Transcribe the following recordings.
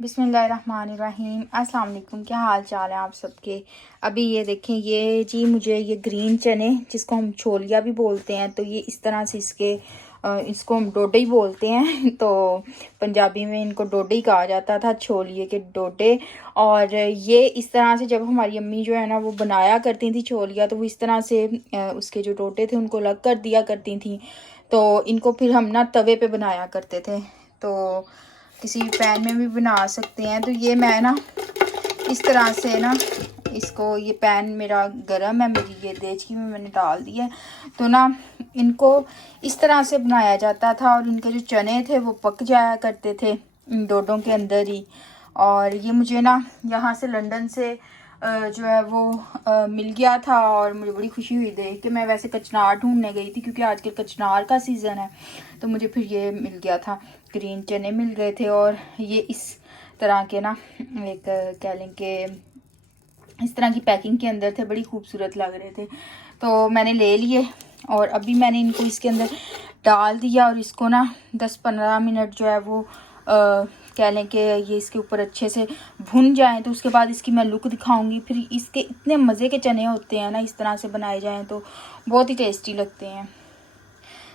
बिस्मिल्लाहिर्रहमानिर्रहीम। अस्सलाम वालेकुम। क्या हाल चाल है आप सबके। अभी ये देखें, ये जी मुझे ये ग्रीन चने जिसको हम छोलिया भी बोलते हैं, तो ये इस तरह से इसको हम डोडे ही बोलते हैं। तो पंजाबी में इनको डोडे ही कहा जाता था, छोलिए के डोडे। और ये इस तरह से जब हमारी अम्मी जो है ना वो बनाया करती थी छोलिया, तो वो इस तरह से उसके जो डोडे थे उनको अलग कर दिया करती थी। तो इनको फिर हम ना तवे पे बनाया करते थे, तो किसी पैन में भी बना सकते हैं। तो ये मैं ना इस तरह से ना इसको, ये पैन मेरा गरम है, मेरी ये देचकी में मैंने डाल दिया है। तो ना इनको इस तरह से बनाया जाता था और इनके जो चने थे वो पक जाया करते थे इन डोडों के अंदर ही। और ये मुझे ना यहाँ से लंदन से जो है वो मिल गया था और मुझे बड़ी खुशी हुई देख के। मैं वैसे कचनार ढूंढने गई थी क्योंकि आजकल कचनार का सीज़न है, तो मुझे फिर ये मिल गया था, ग्रीन चने मिल गए थे। और ये इस तरह के ना एक कह लें कि इस तरह की पैकिंग के अंदर थे, बड़ी खूबसूरत लग रहे थे, तो मैंने ले लिए। और अभी मैंने इनको इसके अंदर डाल दिया और इसको ना 10-15 मिनट जो है वो कह लें कि ये इसके ऊपर अच्छे से भुन जाएं, तो उसके बाद इसकी मैं लुक दिखाऊंगी। फिर इसके इतने मज़े के चने होते हैं ना, इस तरह से बनाए जाएं तो बहुत ही टेस्टी लगते हैं।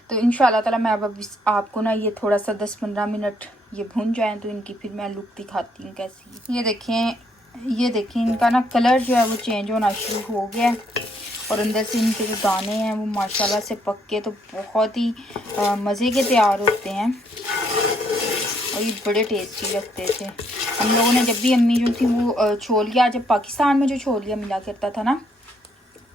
तो इंशाल्लाह ताला मैं अब आपको ना ये थोड़ा सा 10-15 मिनट ये भुन जाएं तो इनकी फिर मैं लुक दिखाती हूँ कैसी। ये देखें इनका ना कलर जो है वो चेंज होना शुरू हो गया है और अंदर से इनके जो दाने हैं वो माशाल्लाह से पक के तो बहुत ही मज़े के तैयार होते हैं और ये बड़े टेस्टी लगते थे। हम लोगों ने जब भी, अम्मी जो थी वो छोलिया, जब पाकिस्तान में जो छोलिया मिला करता था ना,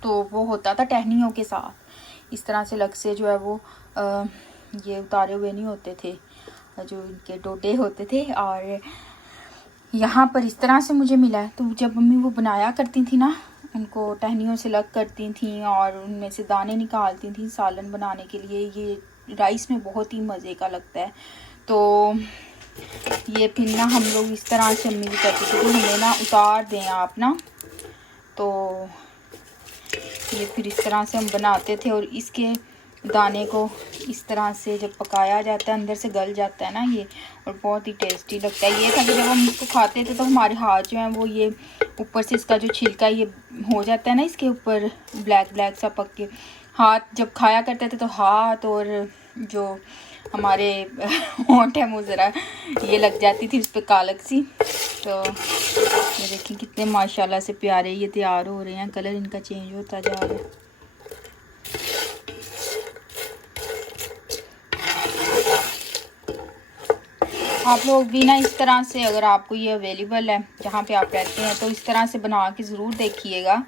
तो वो होता था टहनियों के साथ, इस तरह से लग से जो है वो ये उतारे हुए नहीं होते थे जो इनके डोडे होते थे। और यहाँ पर इस तरह से मुझे मिला है। तो जब मम्मी वो बनाया करती थी ना, उनको टहनियों से लग करती थी और उनमें से दाने निकालती थी सालन बनाने के लिए, ये राइस में बहुत ही मज़े का लगता है। तो ये फिर ना हम लोग इस तरह से अम्मी भी करती थी, तो हमें ना उतार दें आप ना, तो ये फिर इस तरह से हम बनाते थे। और इसके दाने को इस तरह से जब पकाया जाता है अंदर से गल जाता है ना ये, और बहुत ही टेस्टी लगता है। ये था कि जब हम इसको खाते थे तो हमारे हाथ जो हैं वो ये ऊपर से इसका जो छिलका ये हो जाता है ना, इसके ऊपर ब्लैक ब्लैक सा पक के, हाथ जब खाया करते थे तो हाथ और जो हमारे होंठ है वो ज़रा ये लग जाती थी उस पर कालक सी। तो ये देखिए कितने माशाल्लाह से प्यारे ये तैयार हो रहे हैं, कलर इनका चेंज होता जा रहा है। आप लोग भी ना इस तरह से, अगर आपको ये अवेलेबल है जहाँ पे आप रहते हैं, तो इस तरह से बना के ज़रूर देखिएगा।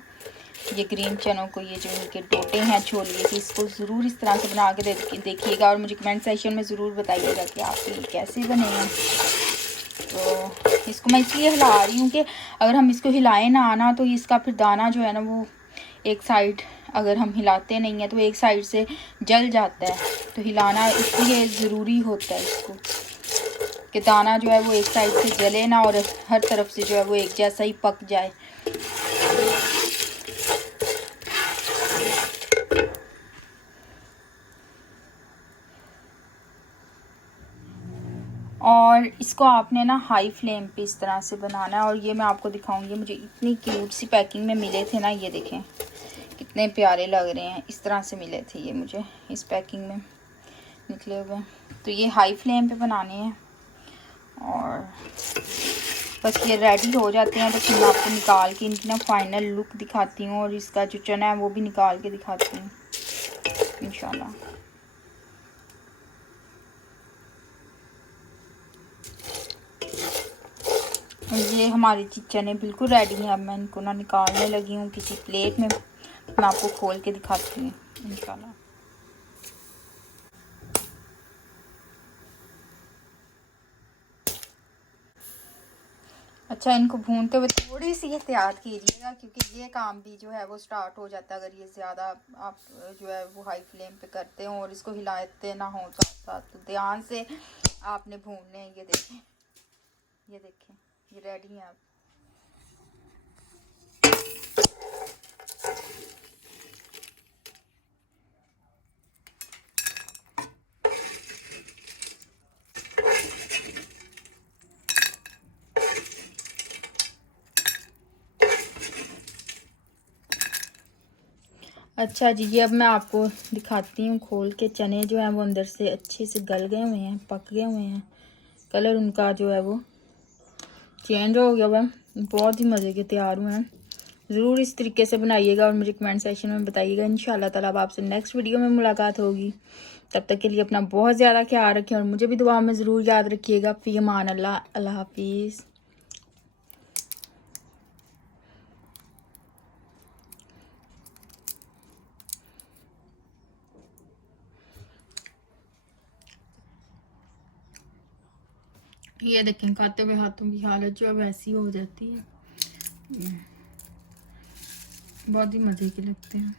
ये ग्रीन चनों को, ये जो इनके डोटे हैं छोलिए के, इसको ज़रूर इस तरह से बना के देखिएगा और मुझे कमेंट सेक्शन में ज़रूर बताइएगा कि आपके लिए कैसे बने हैं। तो इसको मैं इसलिए हिला रही हूँ कि अगर हम इसको हिलाएं ना आना, तो इसका फिर दाना जो है ना वो एक साइड, अगर हम हिलाते नहीं हैं तो एक साइड से जल जाता है। तो हिलाना इसलिए ज़रूरी होता है इसको, कि दाना जो है वो एक साइड से जले ना और हर तरफ से जो है वो एक जैसा ही पक जाए। और इसको आपने ना हाई फ्लेम पे इस तरह से बनाना है। और ये मैं आपको दिखाऊंगी, मुझे इतनी क्यूट सी पैकिंग में मिले थे ना, ये देखें कितने प्यारे लग रहे हैं, इस तरह से मिले थे ये मुझे इस पैकिंग में निकले हुए। तो ये हाई फ्लेम पे बनाने हैं और बस ये रेडी हो जाते हैं तो फिर मैं आपको निकाल के इनकी ना फाइनल लुक दिखाती हूँ और इसका जो चना है वो भी निकाल के दिखाती हूँ इंशाल्लाह। ये हमारी चने बिल्कुल रेडी हैं। अब मैं इनको ना निकालने लगी हूँ किसी प्लेट में, मैं आपको खोल के दिखाती हूँ इंशाल्लाह। अच्छा, इनको भूनते हुए थोड़ी सी एहतियात कीजिएगा क्योंकि ये काम भी जो है वो स्टार्ट हो जाता है अगर ये ज़्यादा आप जो है वो हाई फ्लेम पे करते हो और इसको हिलाते ना हो साथ साथ, तो ध्यान से आपने भूनने हैं। ये देखें, ये देखें, ये रेडी है। आप अच्छा जी, ये अब मैं आपको दिखाती हूँ खोल के। चने जो हैं वो अंदर से अच्छे से गल गए हुए हैं, पक गए हुए हैं। कलर उनका जो है वो चेंज हो गया हुआ है। बहुत ही मज़े के तैयार हुए हैं। ज़रूर इस तरीके से बनाइएगा और मुझे कमेंट सेक्शन में बताइएगा। इंशाल्लाह ताला अब आपसे नेक्स्ट वीडियो में मुलाकात होगी। तब तक के लिए अपना बहुत ज़्यादा ख्याल रखें और मुझे भी दुआ में ज़रूर याद रखिएगा। फ़ी अमान अल्लाह। अल्लाह हाफिज़। ये देखें, खाते हुए हाथों की हालत जो है वैसी हो जाती है। बहुत ही मज़े के लगते हैं।